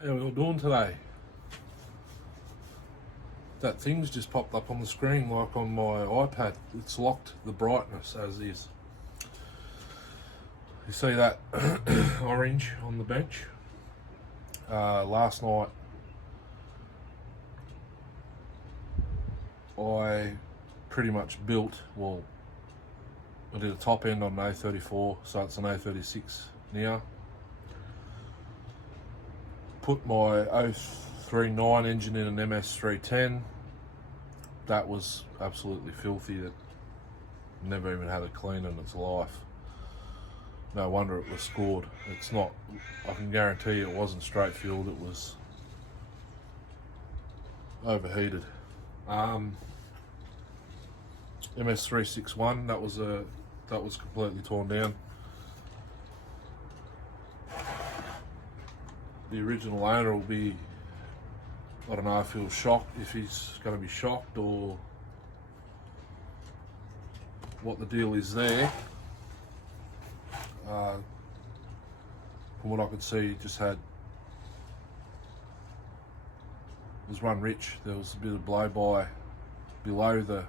How are we all doing today? That thing's just popped up on the screen like on my iPad. It's locked the brightness as is. You see that orange on the bench? Last night I pretty much built, well, I did a top end on an A34, so it's an A36 now. Put my 039 engine in an MS310. That was absolutely filthy. That never even had a clean in its life. No wonder it was scored. It's not, I can guarantee you it wasn't straight fueled, it was overheated. MS361, that was completely torn down. The original owner will be, I don't know if he'll shocked, if he's going to be shocked or what the deal is there. From what I could see, it just was run rich. There was a bit of blow by below the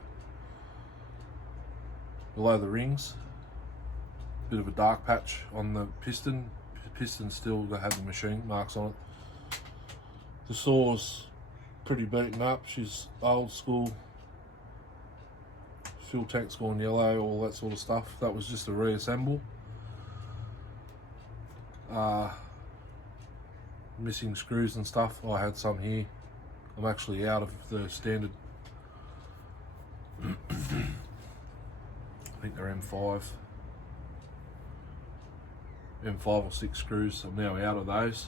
rings, bit of a dark patch on the piston. The piston still had the machine marks on it. The saw's pretty beaten up. She's old school. Fuel tank's gone yellow, all that sort of stuff. That was just a reassemble. Missing screws and stuff. I had some here. I'm actually out of the standard. I think they're M5 or 6 screws. I'm now out of those,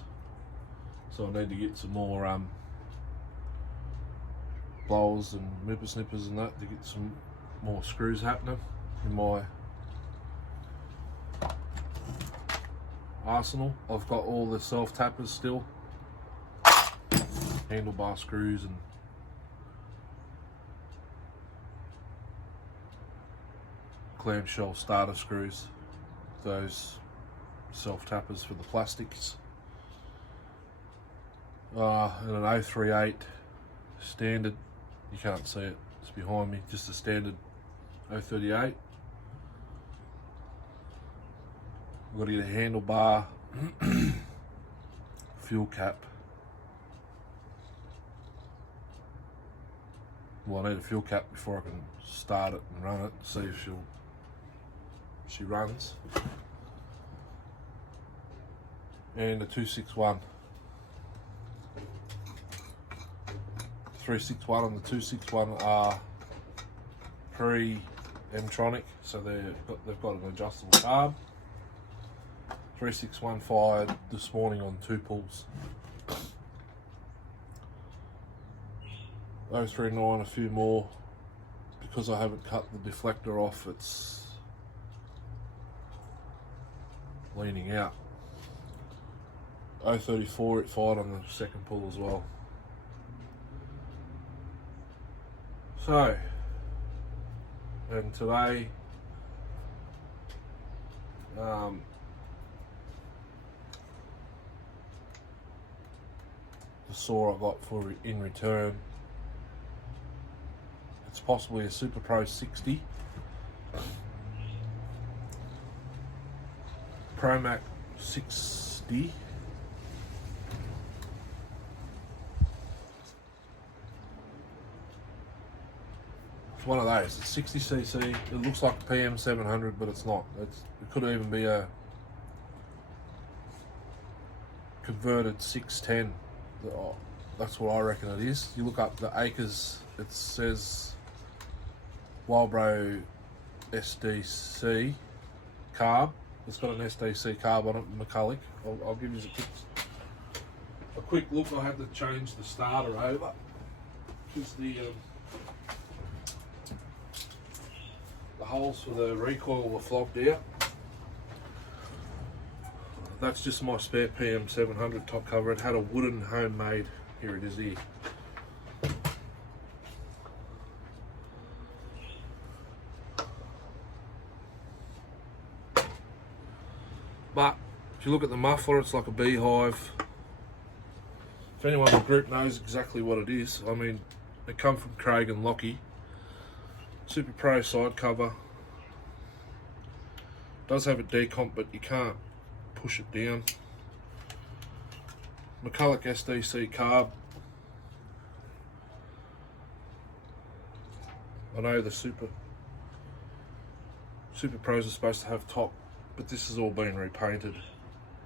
so I need to get some more blowers and nipper snippers and that to get some more screws happening in my arsenal. I've got all the self tappers still, handlebar screws and clamshell starter screws, those self tappers for the plastics, and an 038 standard, you can't see it, it's behind me, just a standard 038. I've got to get a handlebar, fuel cap. Well, I need a fuel cap before I can start it and run it, see if she runs. And a 261. 361 and the 261 are pre-Mtronic, so they've got an adjustable carb. 361 fired this morning on 2 pulls. 039 a few more, because I haven't cut the deflector off, it's leaning out. 034 it fired on the second pull as well. So, and today the saw I got in return, it's possibly a Super Pro 60 ProMac 60. It's one of those. It's 60cc. It looks like a PM700, but it's not. It could even be a converted 610. That's what I reckon it is. You look up the acres, it says Wildbro SDC carb. It's got an SDC carb on it, McCulloch. I'll give you a quick look. I had to change the starter over because the holes for the recoil were flogged out. That's just my spare PM700 top cover. It had a wooden homemade, here it is here. But if you look at the muffler, it's like a beehive. If anyone in the group knows exactly what it is, I mean, they come from Craig and Lockie. Super Pro side cover. Does have a decomp, but you can't push it down. McCulloch SDC carb. I know the Super Pros are supposed to have top, but this has all been repainted.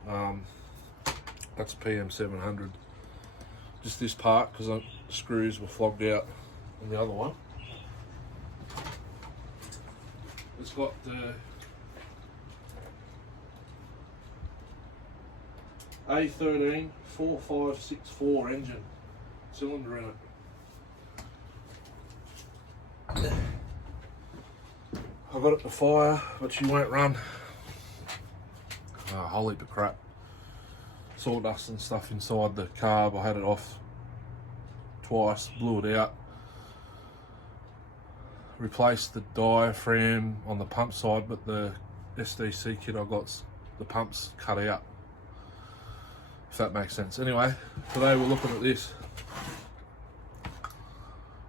That's PM700. Just this part, because the screws were flogged out on the other one. It's got the A13 4564 engine cylinder in it. I got it to fire, but she won't run. A whole heap of crap. Sawdust and stuff inside the carb. I had it off twice, blew it out. Replaced the diaphragm on the pump side, but the SDC kit I got's the pumps cut out. If that makes sense. Anyway, today we're looking at this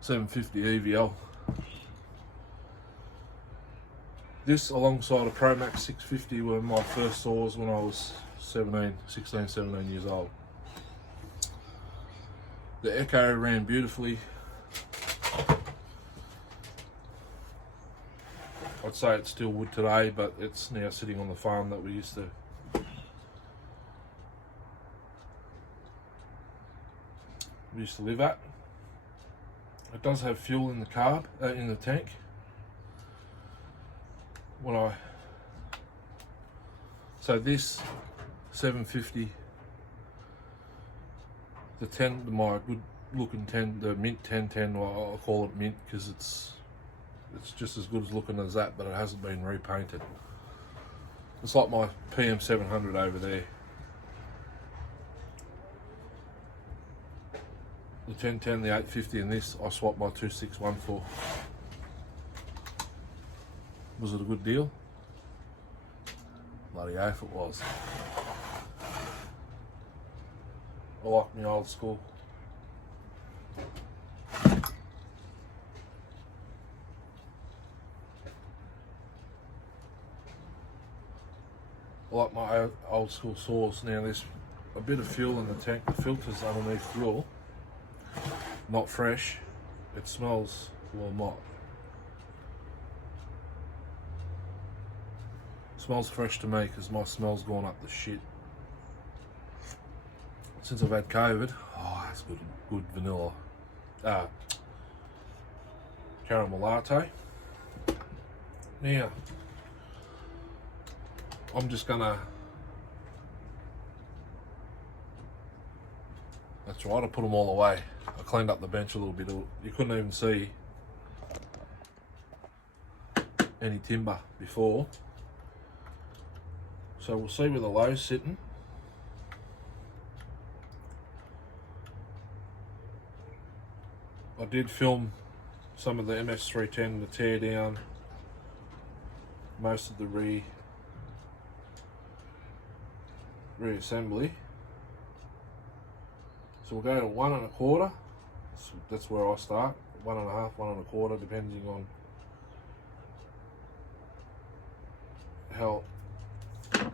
750 EVL. This alongside a Promax 650 were my first saws when I was 16, 17 years old. The Echo ran beautifully. I'd say it still would today, but it's now sitting on the farm that we used to live at. It does have fuel in the carb, in the tank. So this 750, my good looking 10, the mint 1010, well, I'll call it mint because it's just as good as looking as that, but it hasn't been repainted. It's like my PM700 over there. The 1010, the 850 and this, I swapped my 261 for. Was it a good deal? Bloody oath it was. I like my old school. I like my old school saws. Now there's a bit of fuel in the tank. The filter's underneath the roll. Not fresh. It smells, well, not. Smells fresh to me because my smell's gone up the shit. Since I've had COVID, it's good vanilla. Caramel latte. Now, I'm just gonna, that's right, I put them all away. I cleaned up the bench a little bit. You couldn't even see any timber before. So we'll see where the low's sitting. I did film some of the MS310 to tear down most of the reassembly. So we'll go to 1 1/4. So that's where I start. 1 1/2, 1 1/4, depending on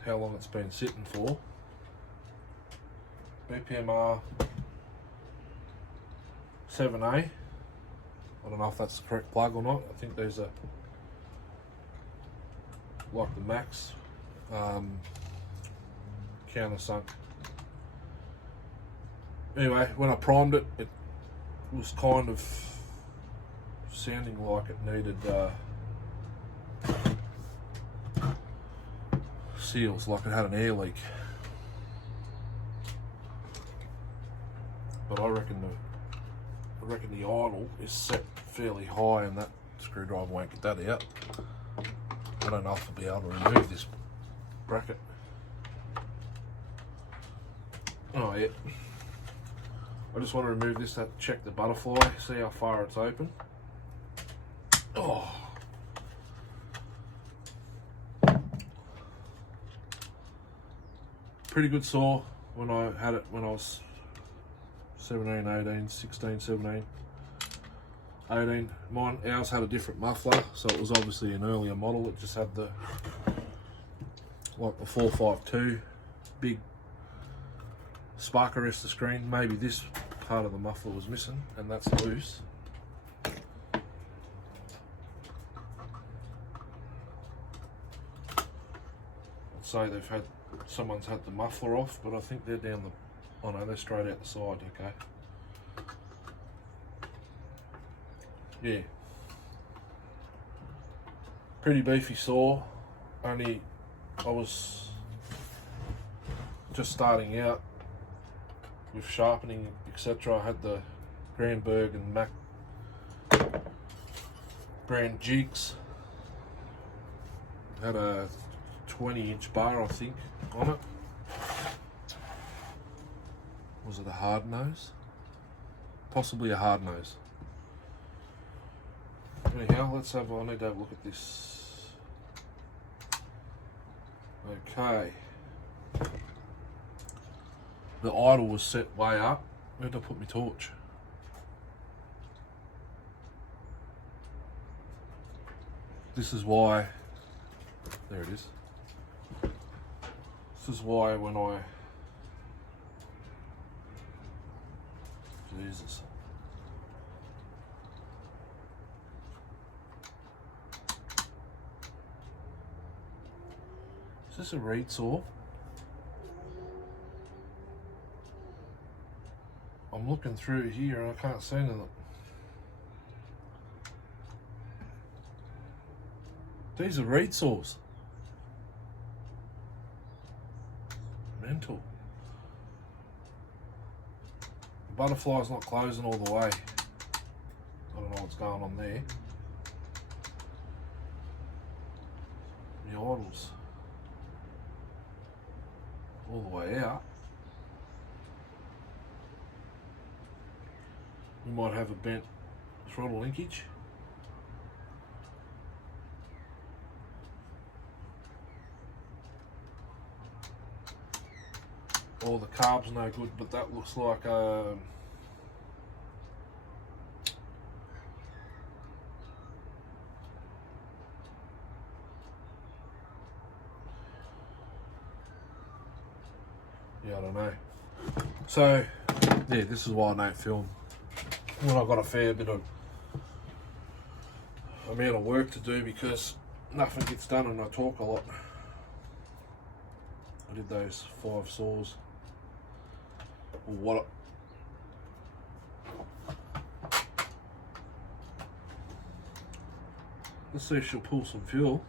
how long it's been sitting for. BPMR 7A. I don't know if that's the correct plug or not. I think there's a, like the Max countersunk. Anyway, when I primed it, it was kind of sounding like it needed seals, like it had an air leak. But I reckon the idle is set fairly high and that screwdriver won't get that out. I don't know if I'll be able to remove this bracket. Oh yeah. I just want to remove this to check the butterfly, see how far it's open. Oh. Pretty good saw when I had it when I was 17, 18, 16, 17, 18. Ours had a different muffler, so it was obviously an earlier model. It just had the, like the 452 big spark arrestor screen. Maybe this part of the muffler was missing, and that's loose. I'd say someone's had the muffler off, but I think they're down the, oh no, they're straight out the side, okay. Yeah. Pretty beefy saw, only I was just starting out with sharpening, etc. I had the Grandberg and Mac brand jigs. Had a 20-inch bar, I think, on it. Was it a hard nose? Possibly a hard nose. Anyhow, I need to have a look at this. Okay. The idle was set way up. Where did I put my torch? This is why, there it is. This is why when Jesus. Is this a reed saw? I'm looking through here and I can't see anything. These are reed saws. Mental. The butterfly's not closing all the way. I don't know what's going on there. The idles all the way out. We might have a bent throttle linkage. All the carb's no good, but that looks like yeah, I don't know. So yeah, this is why I don't film when I've got a fair bit of amount of work to do, because nothing gets done and I talk a lot. I did those 5 saws. Or what? Let's see if she'll pull some fuel.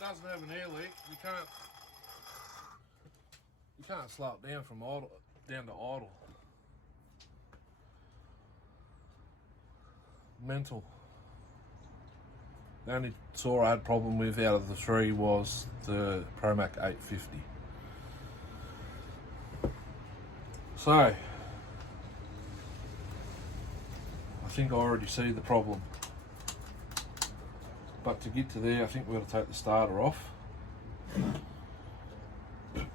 Doesn't have an air leak. You can't slow it down from idle down to idle. Mental. The only saw I had problem with out of the 3 was the Promac 850. So I think I already see the problem. But to get to there, I think we've got to take the starter off,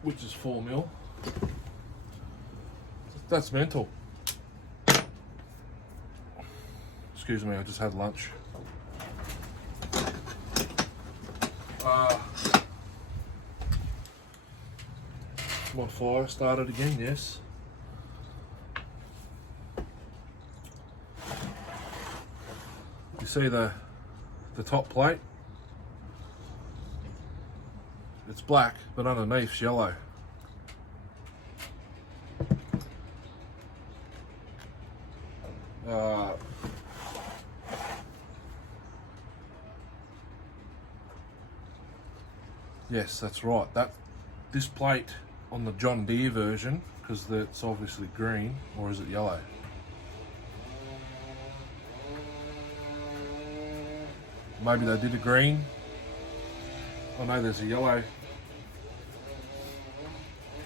which is 4mm. That's mental. Excuse me, I just had lunch. My fire started again, yes. You see the top plate? It's black, but underneath's yellow. Yes, that's right. This plate on the John Deere version, because it's obviously green, or is it yellow? Maybe they did a green. I know there's a yellow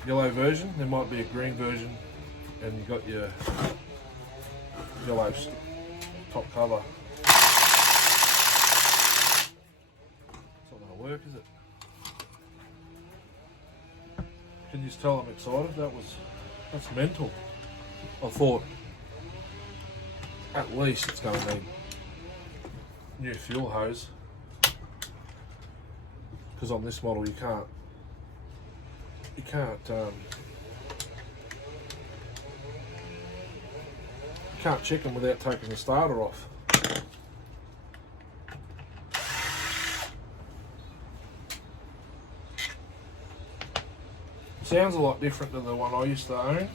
version. There might be a green version, and you got your yellow top cover. It's not going to work, is it? Can you just tell I'm excited? That's mental. I thought at least it's going to need new fuel hose, because on this model you can't check them without taking the starter off. Sounds a lot different to the one I used to own.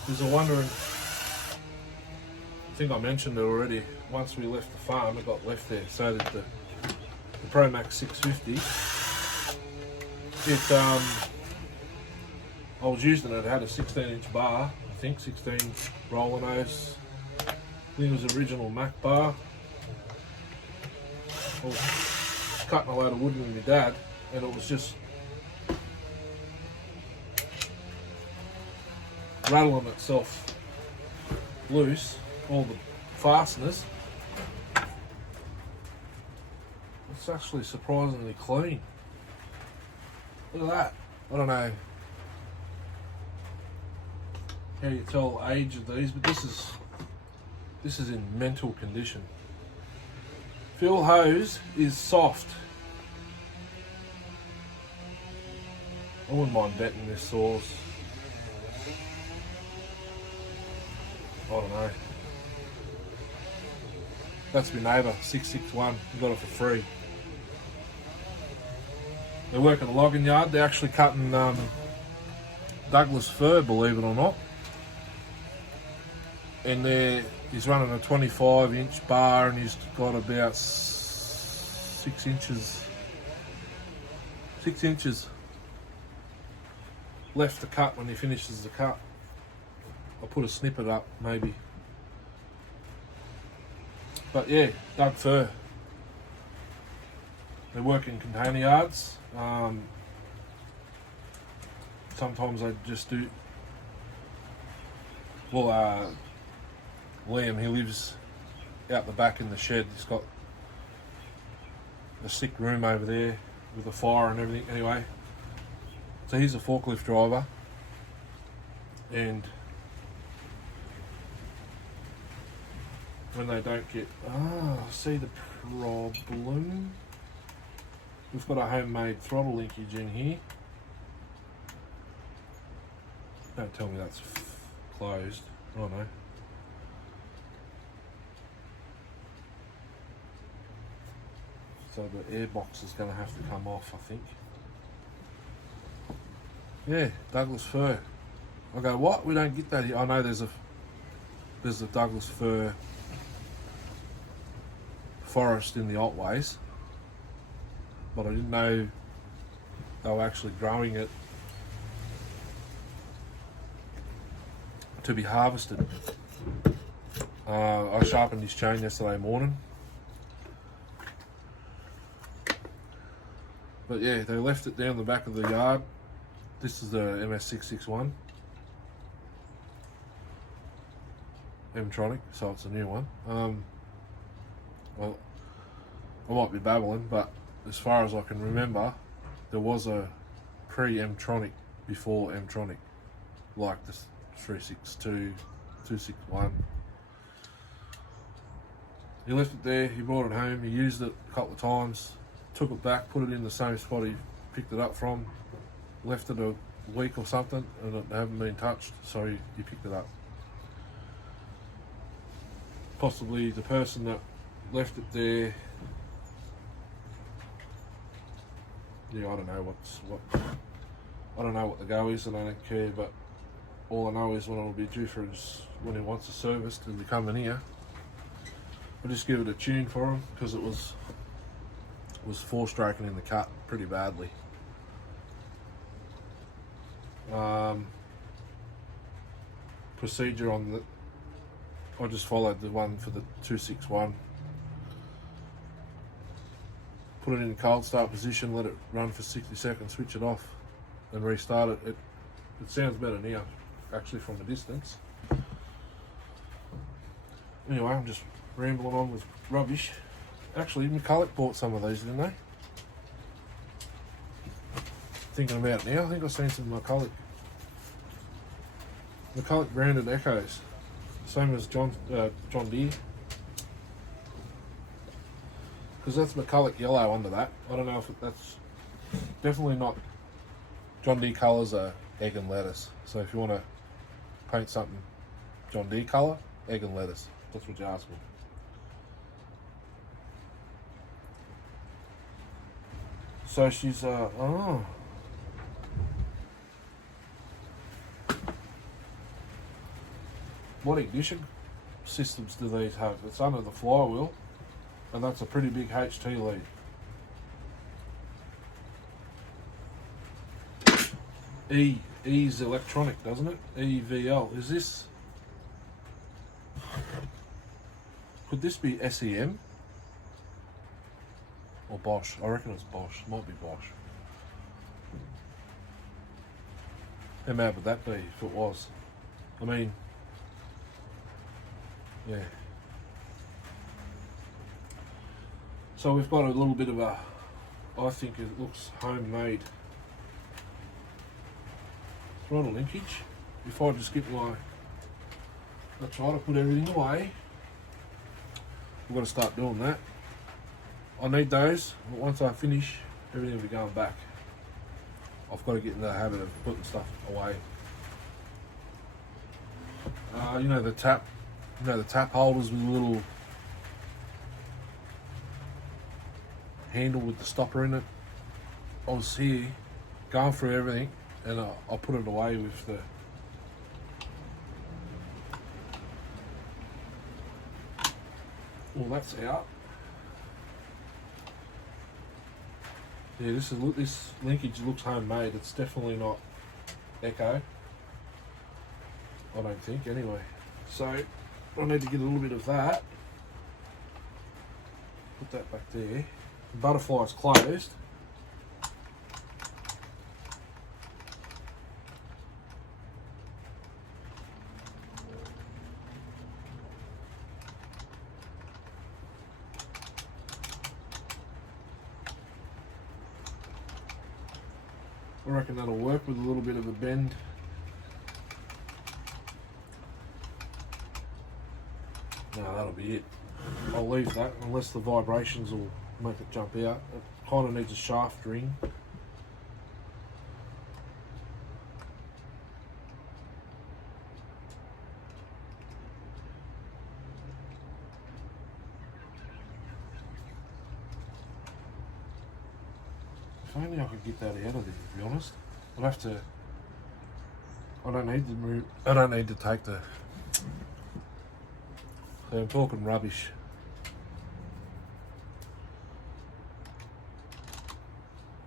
Because I'm wondering, I think I mentioned it already, once we left the farm it got left there, so that the ProMax 650, I was using it had a 16-inch bar, I think 16 roller nose. I think it was original Mac bar. I was cutting a load of wood with my dad, and it was just rattling itself loose, all the fasteners. It's actually surprisingly clean. Look at that. I don't know how you tell age of these, but this is in mental condition. Fuel hose is soft. I wouldn't mind betting this saws, I don't know. That's my neighbour, 661. He got it for free. They work at a logging yard. They're actually cutting Douglas fir, believe it or not. And he's running a 25-inch bar, and he's got about 6 inches left to cut when he finishes the cut. I'll put a snippet up maybe. But yeah, Doug fir. They work in container yards. Sometimes they just do. Well, Liam, he lives out the back in the shed. He's got a sick room over there with a fire and everything. Anyway, so he's a forklift driver, and when they don't get, see the problem? We've got a homemade throttle linkage in here. Don't tell me that's closed. I don't know. So the air box is going to have to come off, I think. Yeah, Douglas fir. I go, what? We don't get that here. I know there's a Douglas fir forest in the Otways, but I didn't know they were actually growing it to be harvested. I sharpened his chain yesterday morning. But yeah, they left it down the back of the yard. This is the MS661 M-Tronic, so it's a new one. Well, I might be babbling, but as far as I can remember, there was a pre-M-Tronic before M-Tronic, like the 362, 261. He left it there, he brought it home, he used it a couple of times, took it back, put it in the same spot he picked it up from, left it a week or something, and it hadn't been touched, so he picked it up. Possibly the person that left it there, yeah, I don't know I don't know what the go is, and I don't care, but all I know is when it'll be due for when he wants a service, to be coming here. I'll just give it a tune for him, because it was was four-stroking in the cut pretty badly. Procedure on the, I just followed the one for the 261. Put it in cold start position, let it run for 60 seconds, switch it off, and restart it. It sounds better now, actually, from a distance. Anyway, I'm just rambling on with rubbish. Actually, McCulloch bought some of these, didn't they? Thinking about it now, I think I've seen some McCulloch branded Echoes, same as John Deere, because that's McCulloch yellow under that. I don't know if that's definitely not. John Deere colours are egg and lettuce, so if you want to paint something John Deere colour, egg and lettuce, that's what you ask for. So she's oh. What ignition systems do these have? It's under the flywheel, and that's a pretty big HT lead. E's electronic, doesn't it? EVL. Is this? Could this be SEM or Bosch? I reckon it's Bosch. It might be Bosch. How mad would that be if it was? I mean, yeah. So we've got a little bit of a, I think it looks homemade throttle linkage. If I just get I try to put everything away, we've got to start doing that. I need those, but once I finish, everything will be going back. I've got to get in the habit of putting stuff away. You know the tap holders with a little handle with the stopper in it. I was here going through everything, and I put it away with the that's out. Yeah, this linkage looks homemade. It's definitely not Echo. I don't think, anyway. So I need to get a little bit of that. Put that back there. The butterfly's closed. I reckon that'll work with a little bit of a bend. No, that'll be it. I'll leave that unless the vibrations will make it jump out. It kind of needs a shaft ring. If only I could get that out of there, to be honest. I'd have to. I don't need to take the. So I'm talking rubbish.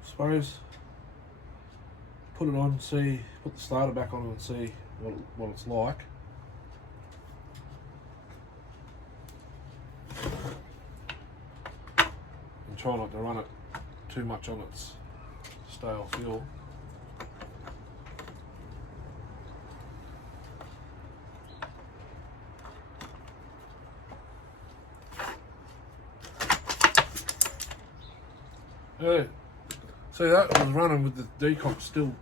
Suppose put it on, put the starter back on and see what it's like. And try not to run it too much on its stale fuel. Yeah. See, that was running with the decock still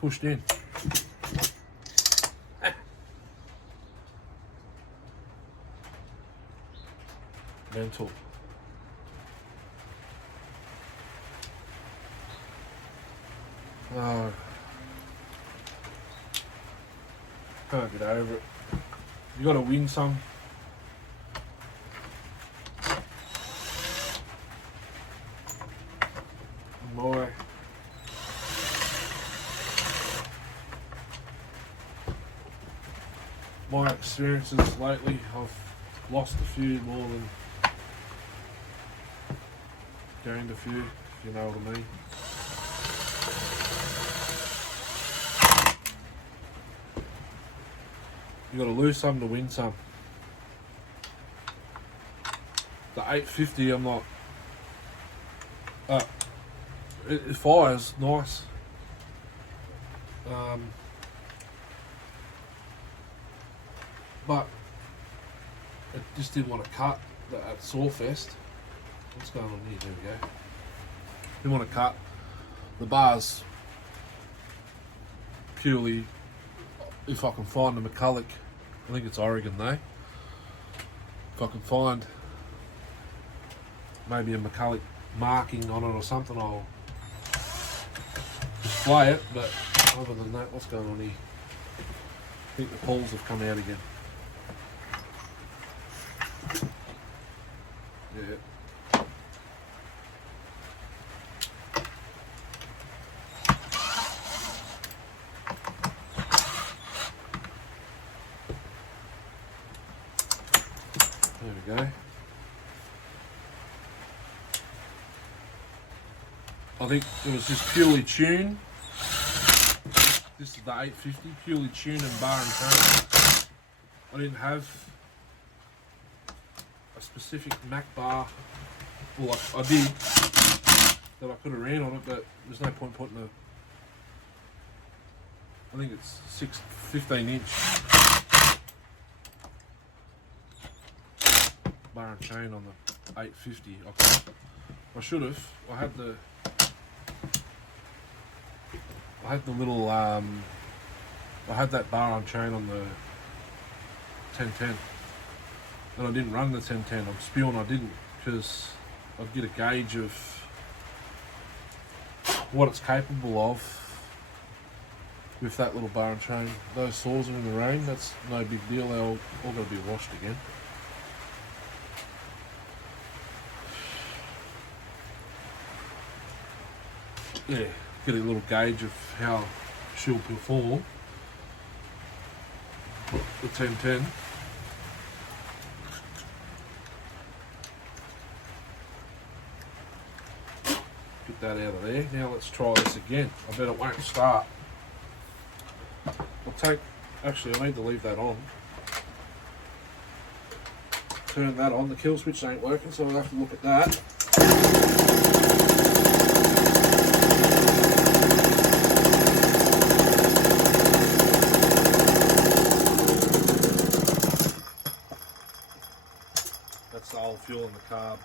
pushed in. Mental. Oh, can't get over it. You got to win some. My experiences lately, I've lost a few more than gained a few, if you know what I mean. You got to lose some to win some. The 850, I'm not. It fires nice. But it just didn't want to cut at Sawfest. What's going on here? There we go. Didn't want to cut the bars purely if I can find a McCulloch. I think it's Oregon though. If I can find maybe a McCulloch marking on it or something, I'll display it. But other than that, what's going on here? I think the pulls have come out again. Yeah. There we go. I think it was just purely tune. This is the 850, purely tune and bar and chain. I didn't have a specific Mac bar. Well, I did, that I could have ran on it, but there's no point putting a, I think it's 15 inch bar and chain on the 850. I should have. I had the little I had that bar on chain on the 1010, and I didn't run the 1010. I'm spewing I didn't, because I'd get a gauge of what it's capable of with that little bar and chain. Those saws are in the rain, that's no big deal. They're all got to be washed again. Yeah, get a little gauge of how she'll perform. The 1010. Get that out of there. Now let's try this again. I bet it won't start. Actually I need to leave that on. Turn that on. The kill switch ain't working, so we'll have to look at that. That's the old fuel in the carb.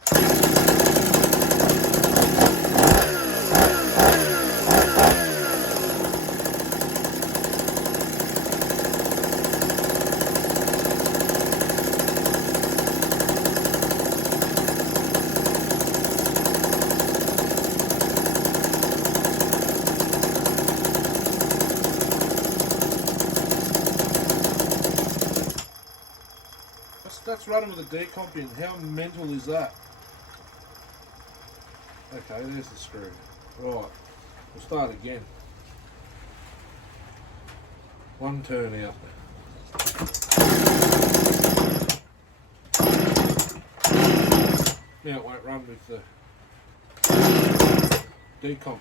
That's running with a decomp in. How mental is that? Okay, there's the screw. Right, we'll start again. One turn out. Now it won't run with the decomp.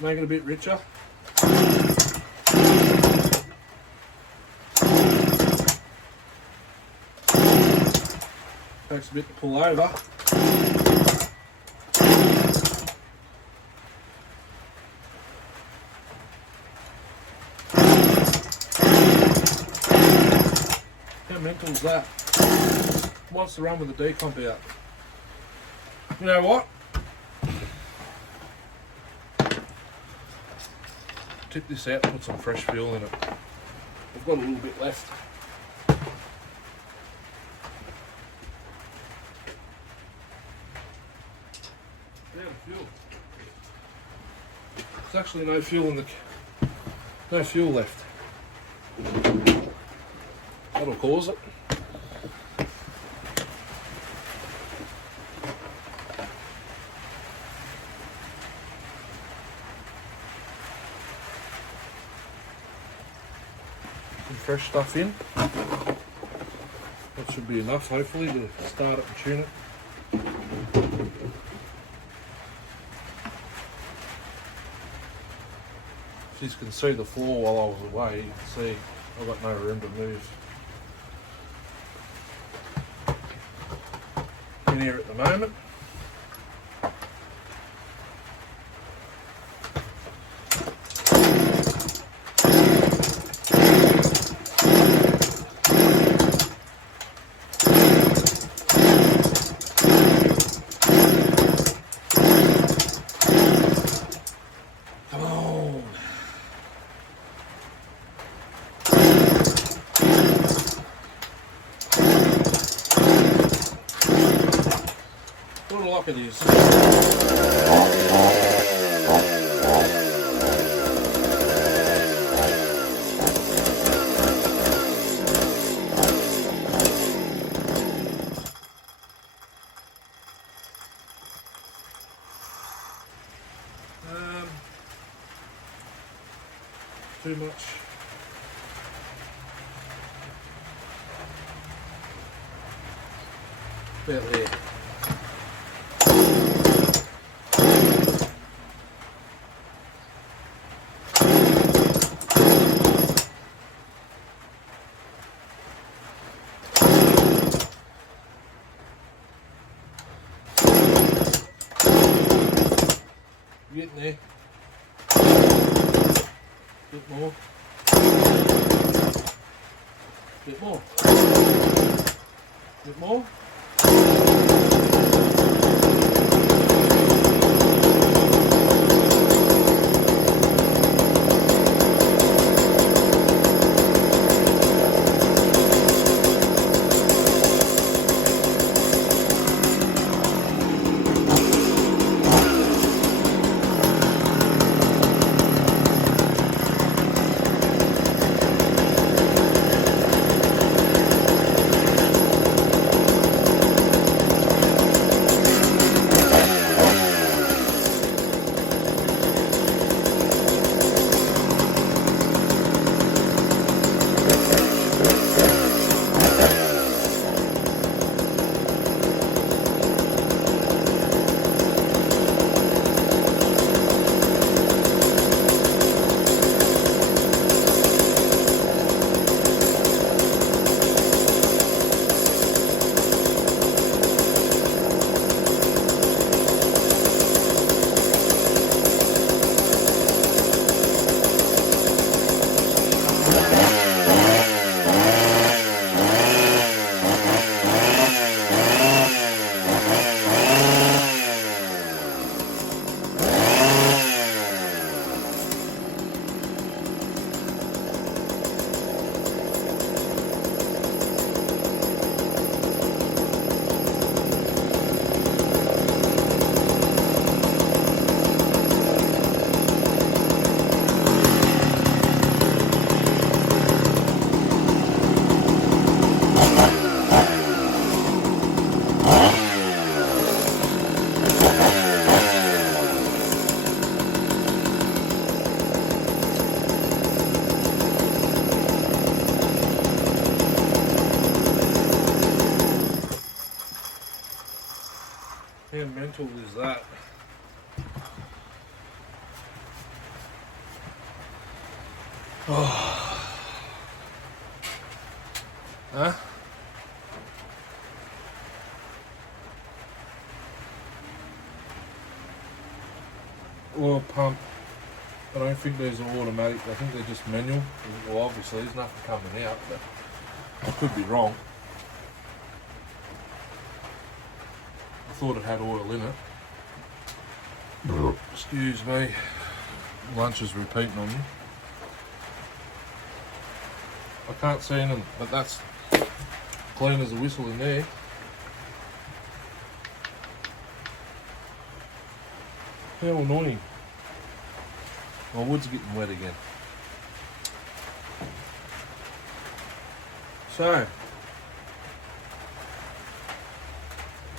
Make it a bit richer. Takes a bit to pull over. How mental is that? Wants to run with the decomp out. You know what? Tip this out and put some fresh fuel in it. I've got a little bit left. Fuel. There's actually no fuel left. That'll cause it. Some fresh stuff in. That should be enough, hopefully, to start it and tune it. If you can see the floor while I was away, you can see I've got no room to move in here at the moment. What a lock it is. Too much. About there. Getting there. Bit more. Bit more. Bit more. How mental is that? Oh. Huh? Oil pump. I don't think these are automatic. I think they're just manual. Well, obviously there's nothing coming out, but I could be wrong. I thought it had oil in it. Excuse me. Lunch is repeating on me. I can't see anything, but that's clean as a whistle in there. How annoying. My wood's getting wet again. So,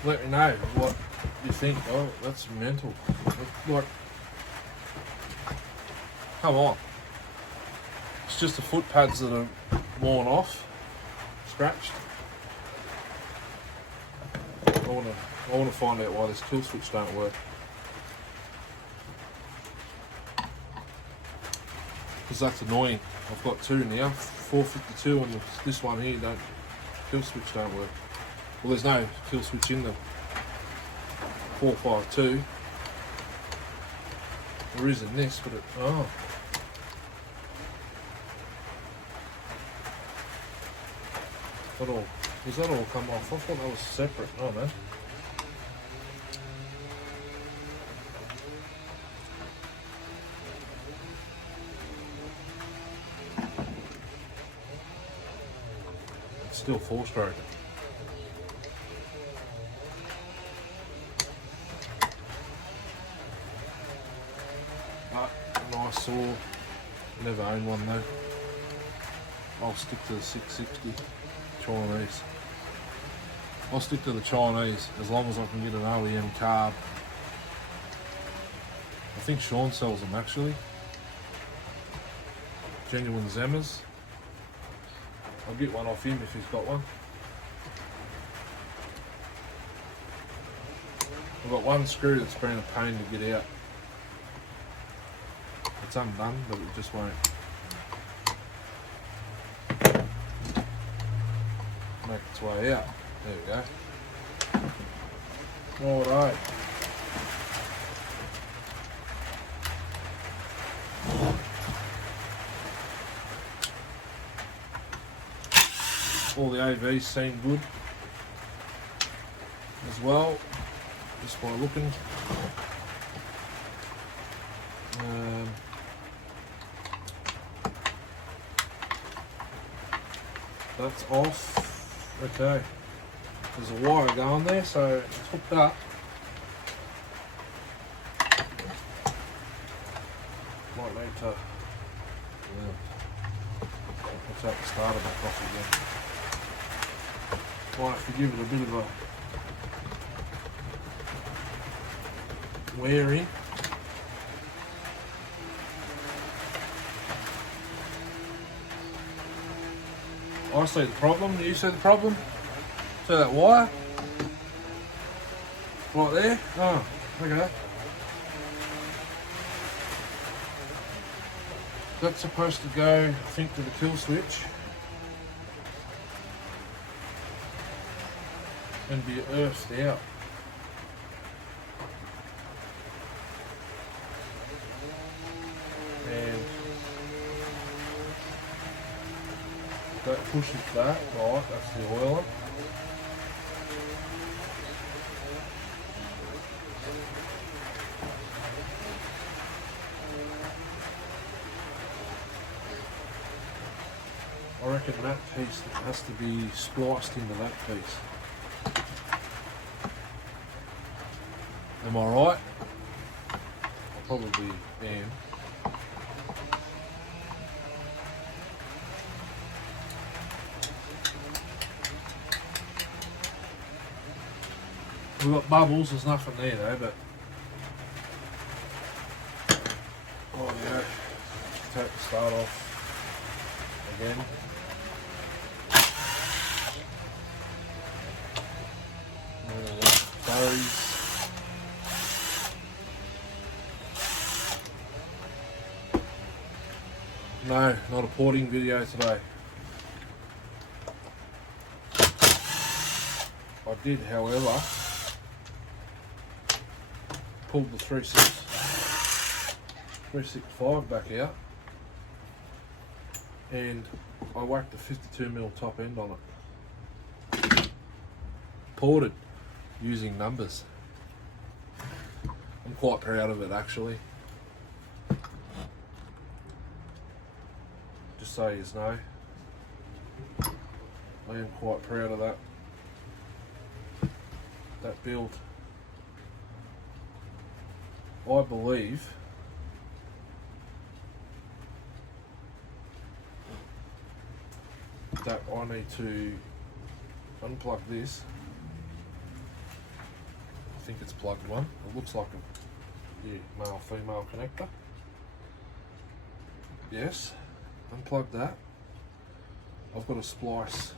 let me know what you think. Oh, that's mental. Like, come on. It's just the foot pads that are worn off, scratched. I wanna find out why this kill switch don't work. Because that's annoying. I've got two now, 452, and this one here kill switch don't work. Well, there's no kill switch in the 452. There is in this, but does that all come off? I thought that was separate. Oh no. It's still 4-stroke. Nice saw. Never owned one though. I'll stick to the 660 Chinese. I'll stick to the Chinese as long as I can get an OEM carb. I think Sean sells them actually. Genuine Zemmers. I'll get one off him if he's got one. I've got one screw that's been a pain to get out. It's undone, but it just won't make its way out. There we go. Alright. All the AVs seem good as well, just by looking. That's off. Okay. There's a wire going there, so it's hooked up. Might need to let's have the starter back off again. Might have to give it a bit of a wear in. I see the problem. Do you see the problem? See that wire? Right there? Oh, okay. That's supposed to go, I think, to the kill switch and be earthed out. And that pushes that, right, that's the oiler. I reckon that piece has to be spliced into that piece. Am I right? I probably am. We've got bubbles, there's nothing there though, but oh yeah, take the start off again. No, not a porting video today. I did, however, pulled the 365 back out and I whacked the 52mm top end on it. Ported using numbers. I'm quite proud of it actually. Just so you know, I am quite proud of that build. I believe that I need to unplug this. I think it's plugged one. It looks like a male-female connector. Yes, unplug that. I've got to splice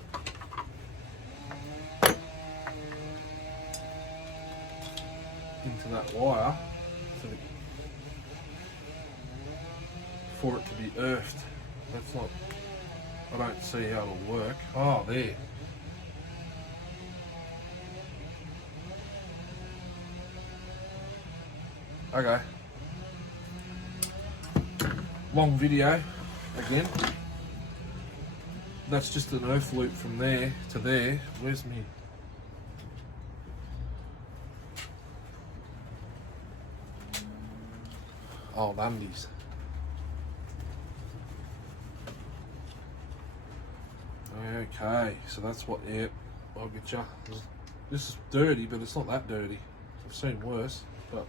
into that wire for it to be earthed. That's not, I don't see how it'll work. Oh, there. Okay. Long video again. That's just an earth loop from there to there. Where's me? Old undies. Okay, so that's what, yeah, I'll get ya. This is dirty, but it's not that dirty. I've seen worse, but.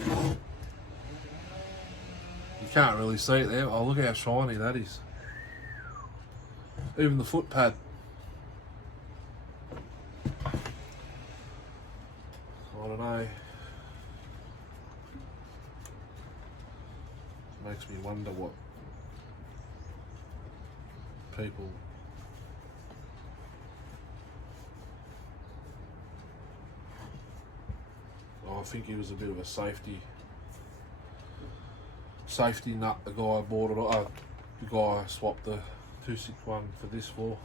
You can't really see it there. Oh, look how shiny that is. Even the foot pad. I don't know. Makes me wonder what people I think he was a bit of a safety nut. The guy bought it. The guy swapped the 261 for this for,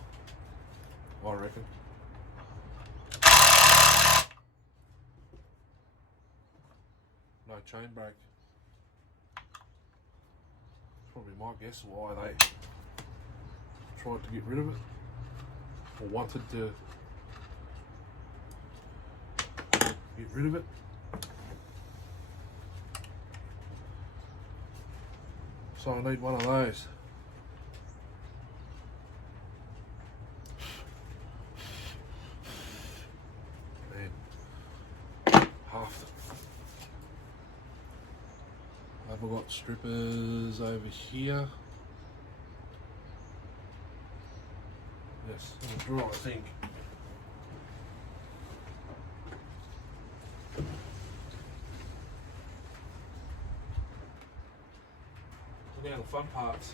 I reckon. No chain brake. Probably my guess why they tried to get rid of it, or wanted to get rid of it. So I need one of those. Man, half. Have I got strippers over here? Yes, in the drawer, I think. Now the fun parts.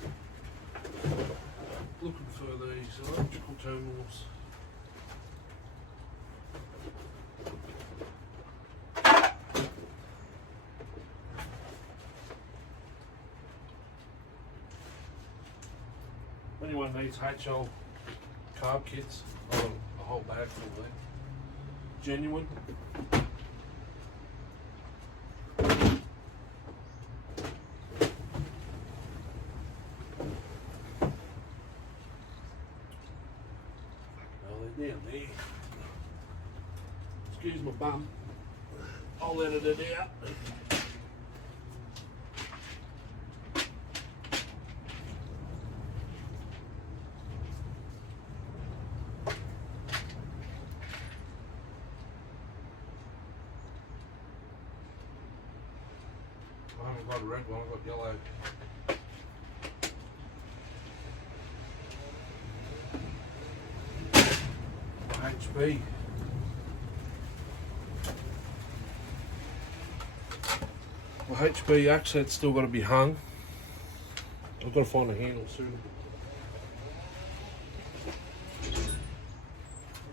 Looking for these electrical terminals. Anyone needs HL carb kits, I've got a whole bag full there. Genuine. Down there. Excuse my bum. I'll edit it out. I haven't got a red one, I've got yellow. HB. Well, HB accent's still got to be hung. I've got to find a handle suitable.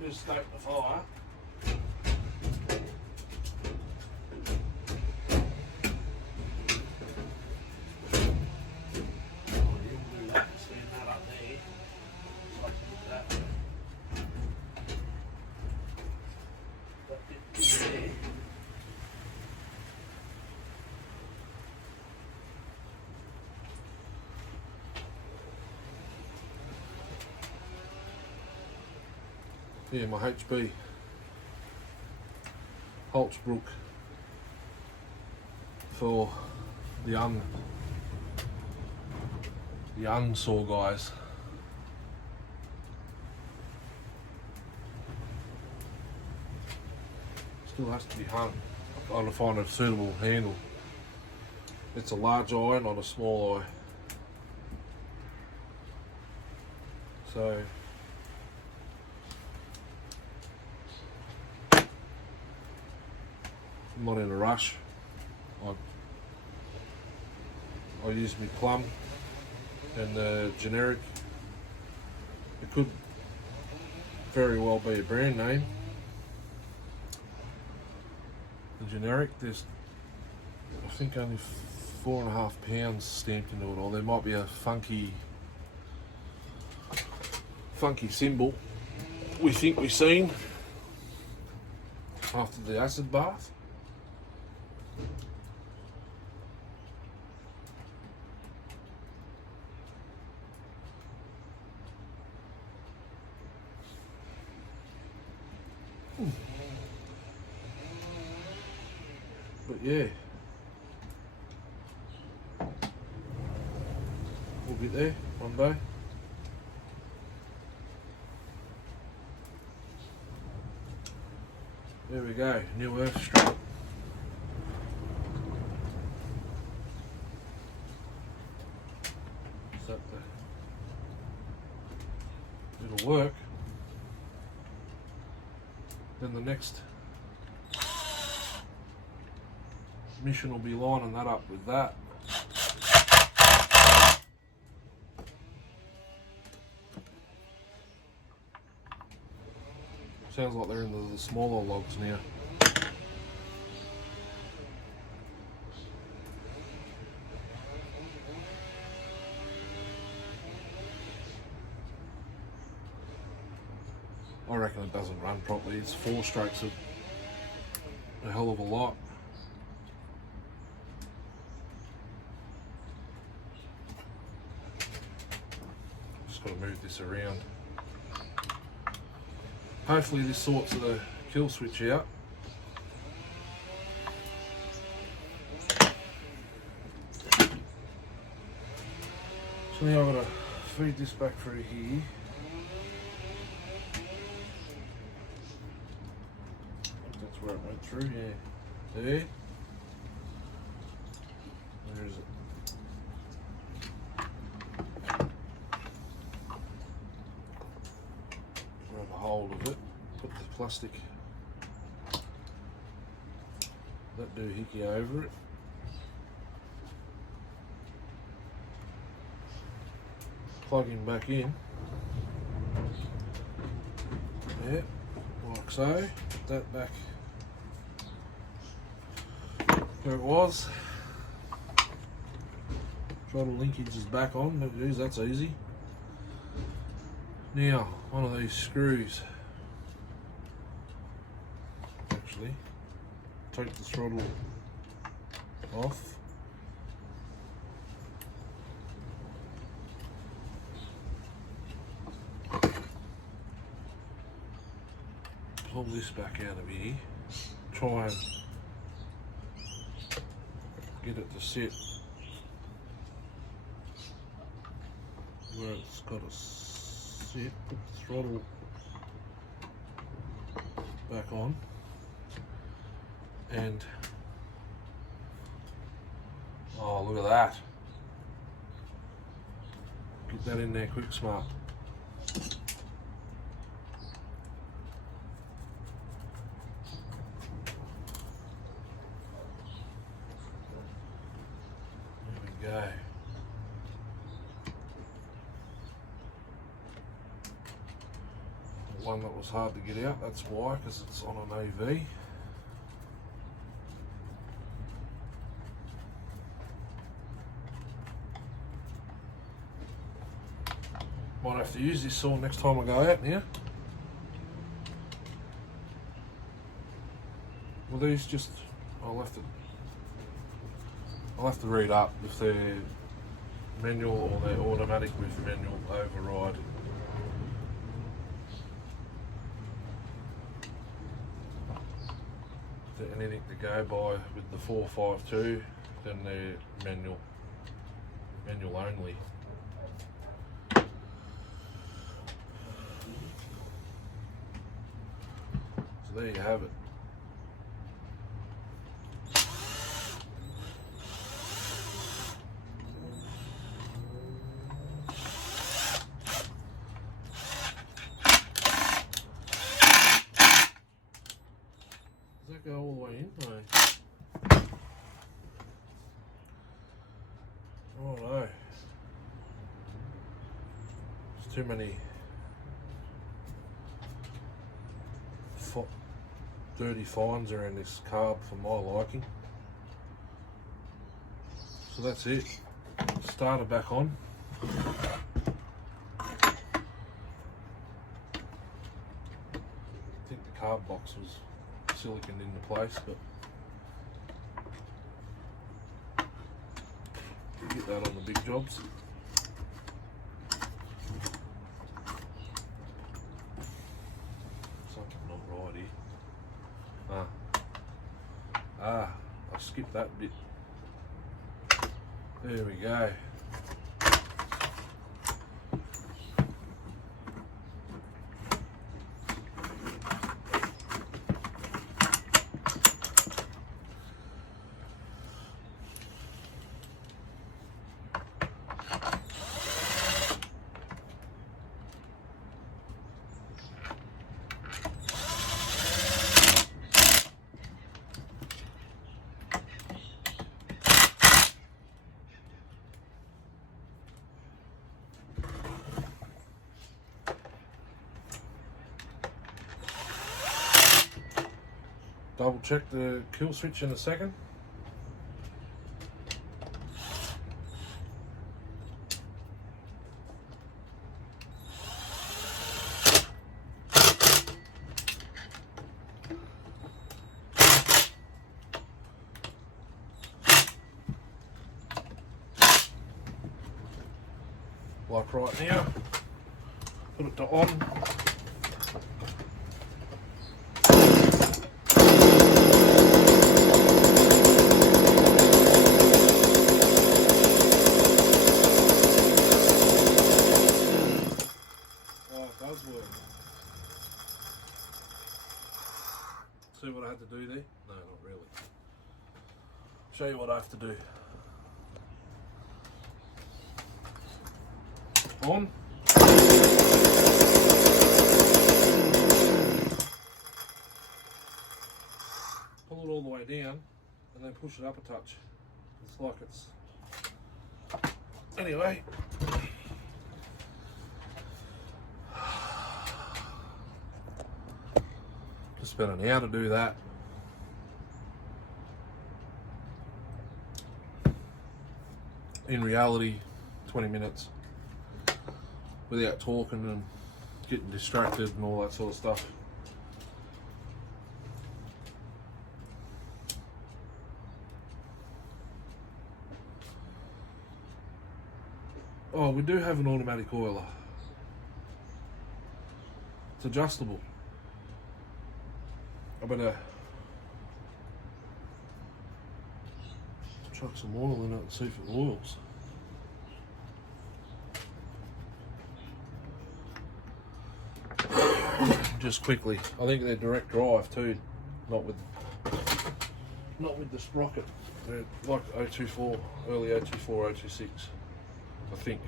Just stoke the fire. Yeah, my HB Holtzbrook for the unsaw guys. Still has to be hung. I've got to find a suitable handle. It's a large eye, not a small eye. So I'm not in a rush. I use my Plum and the generic. It could very well be a brand name. the generic, there's I think only 4.5 pounds stamped into it, or there might be a funky symbol we think we've seen after the acid bath. But yeah, we'll get there one day. There we go, New Earth Street. So it'll work. Then the next mission will be lining that up with that. Sounds like they're in the smaller logs now. I reckon it doesn't run properly. It's 4 strokes of a hell of a lot. Just got to move this around. Hopefully this sorts the kill switch out. So now I've got to feed this back through here. That's where it went through, yeah. There. Where is it? Grab a hold of it, put the plastic, that doohickey over it. Plug him back in. Yeah, like so. Put that back where it was. Throttle linkage is back on. Geez, that's easy. Now, one of these screws. Actually, take the throttle off. Pull this back out of here. Try and get it to sit where it's got to sit. Put the throttle back on and oh, look at that. Get that in there quick, smart. Go. One that was hard to get out, that's why, because it's on an AV. Might have to use this saw next time I go out now. Well, these just, I'll have to read up if they're manual or they're automatic with manual override. If they're anything to go by with the 452, then they're manual only. So there you have it. Does that go all the way in? No. Oh no. There's too many dirty fines around this carb for my liking. So that's it. Starter back on. I think the carb box was siliconed into place, but get that on the big jobs. Something not right here. I skipped that bit. There we go. Double check the kill switch in a second. Like right now, put it to on. See what I had to do there? No, not really. Show you what I have to do. On. Pull it all the way down and then push it up a touch. It's like it's... Anyway. Just spent an hour to do that. In reality, 20 minutes without talking and getting distracted and all that sort of stuff. Oh, we do have an automatic oiler. It's adjustable. I better chuck some oil in it and see if it oils. Just quickly, I think they're direct drive too, not with the sprocket. They're like 024, early 024, 026, I think.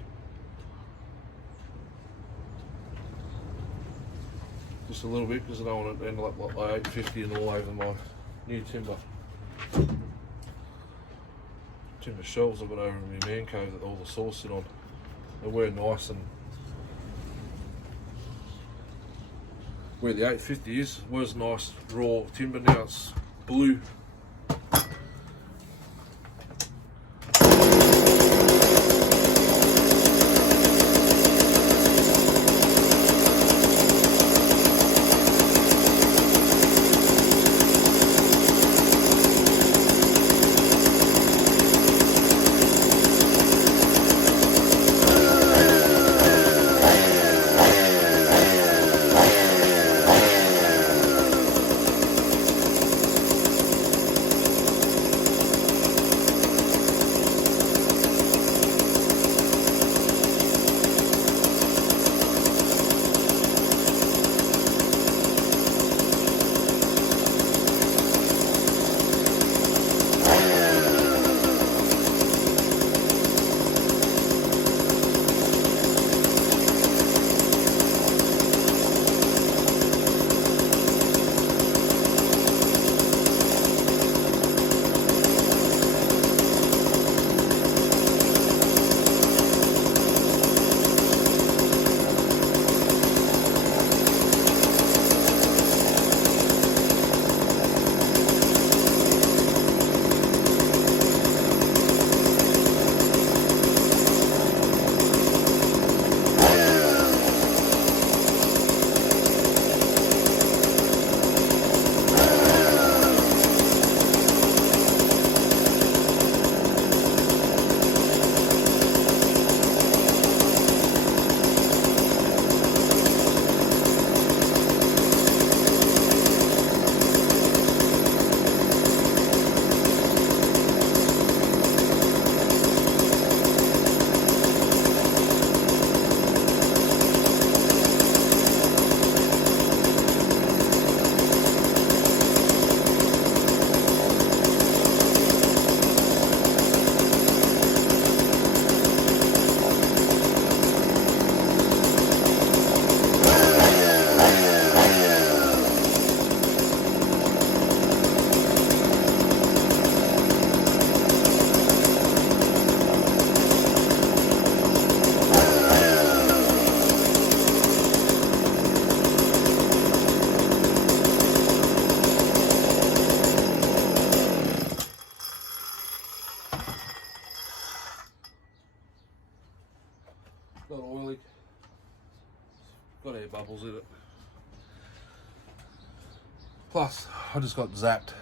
Just a little bit because I don't want it to end up like 850 and all over my new timber shelves I've got over in my man cave that all the sauce sit on. They were nice, and where the 850 is was nice raw timber. Now it's blue. in it. Plus, I just got zapped.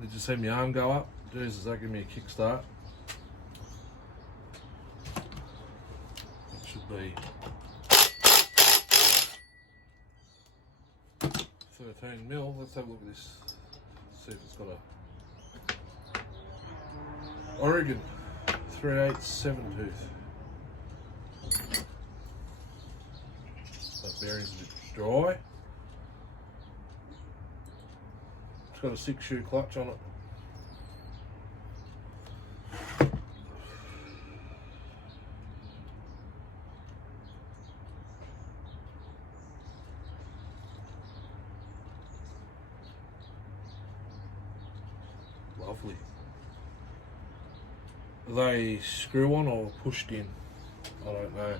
Did you see my arm go up? Jesus, that gave me a kickstart. It should be 13 mil. Let's have a look at this. See if it's got a Oregon 3/8 7 tooth. That bearing's a bit dry. It's got a 6-shoe clutch on it. Lovely. Are they screw on or pushed in? I don't know.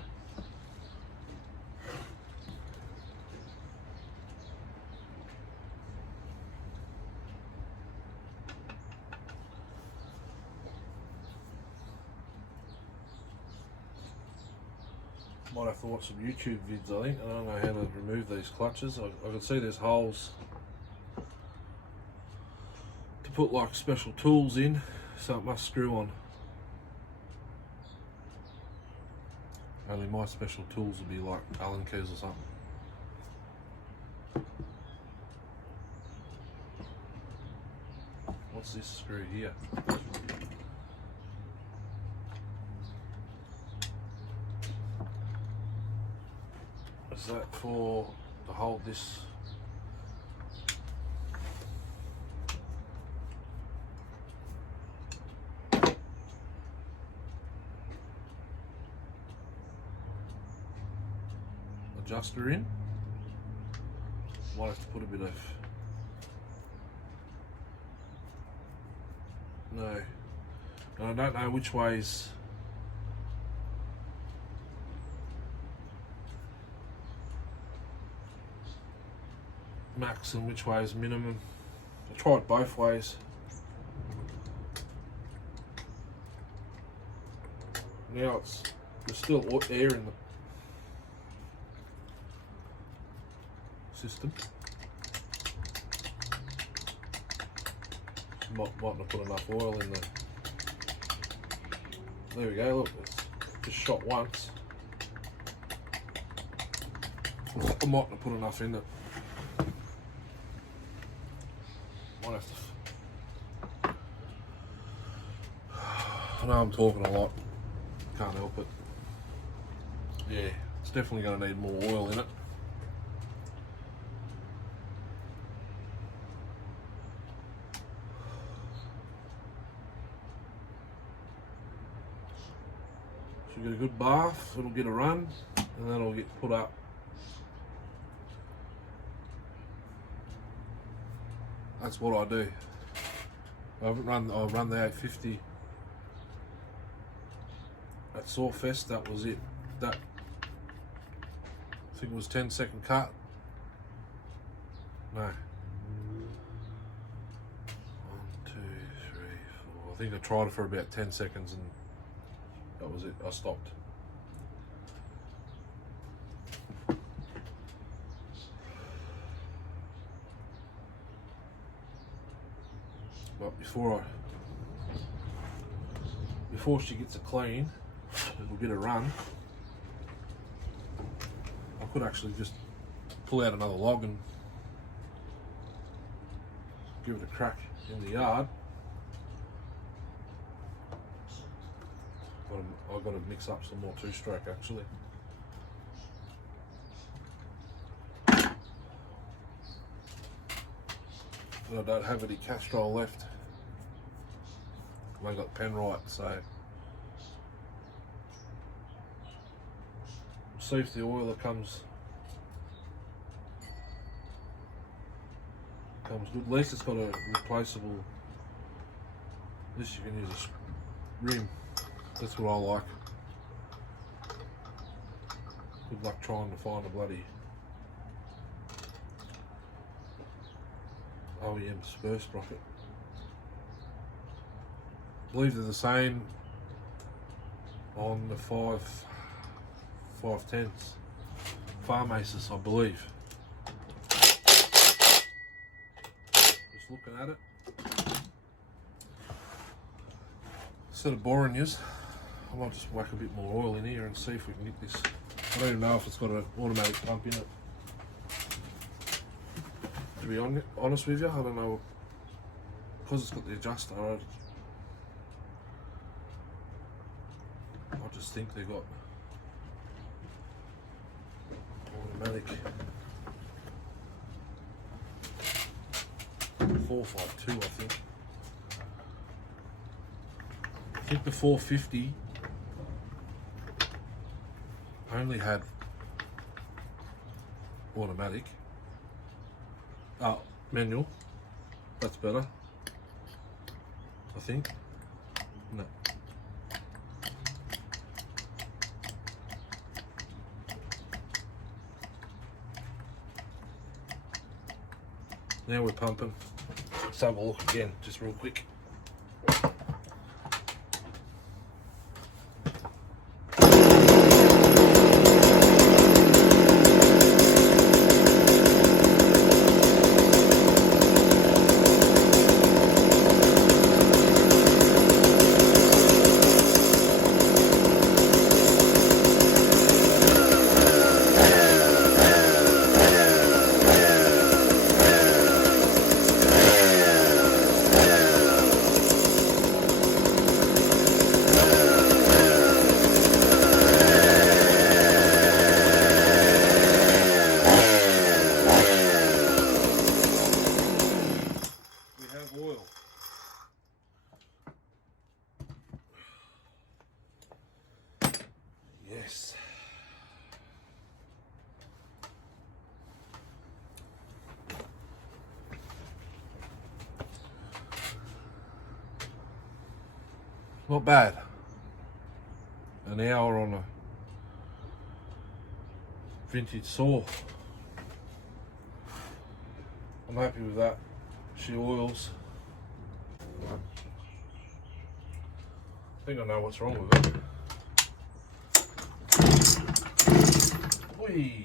Might have to watch some YouTube vids, I think. I don't know how to remove these clutches. I can see there's holes to put like special tools in, so it must screw on. Only my special tools would be like Allen keys or something. What's this screw here? Is that for to hold this? Adjuster in? Might have to put a bit of. No. And I don't know which way's. Max and which way is minimum. I tried both ways. Now there's still air in the system. Might not put enough oil in there. There we go, look, it's just shot once. I might not put enough in it. Might have to. I know I'm talking a lot, can't help it. Yeah, it's definitely going to need more oil in it. Should get a good bath, it'll get a run, and then it'll get put up. That's what I do. I run the 850 at Sawfest. That was it. That I think it was 10-second cut. No. 1, 2, 3, 4. I think I tried it for about 10 seconds and that was it. I stopped. But before she gets it clean, it'll get a run. I could actually just pull out another log and give it a crack in the yard. I've got to mix up some more 2-stroke actually. But I don't have any Castrol left. I got Penrite, so we'll see if the oiler comes good. At least it's got a replaceable. At least you can use a rim. That's what I like. Good luck trying to find a bloody OEM spur sprocket. I believe they're the same on the 510s. Farm Aces, I believe. Just looking at it. Instead of boring yous, I might just whack a bit more oil in here and see if we can get this. I don't even know if it's got an automatic pump in it. To be honest with you, I don't know. Because it's got the adjuster, I just think they got automatic 452, I think. I think the 450 only had automatic. Oh, manual. That's better, I think. No. Now we're pumping. Let's have a look again, just real quick. Oil. Yes. Not bad. An hour on a vintage saw. I'm happy with that. She oils. I think I know what's wrong with it. Whee!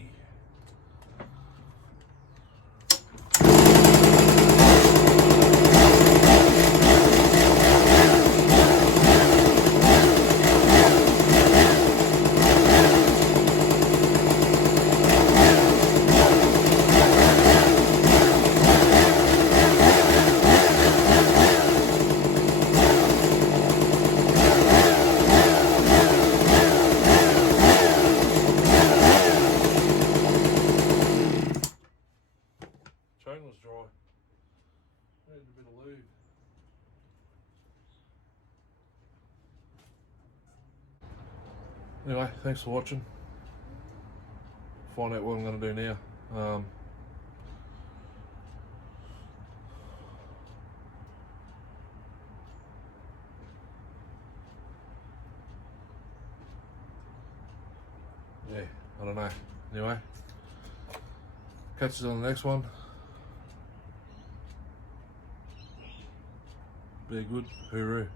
Chain was dry. Needed a bit of lube. Anyway, thanks for watching. Find out what I'm going to do now. Yeah, I don't know. Anyway, catch you on the next one. Be good. Hooroo.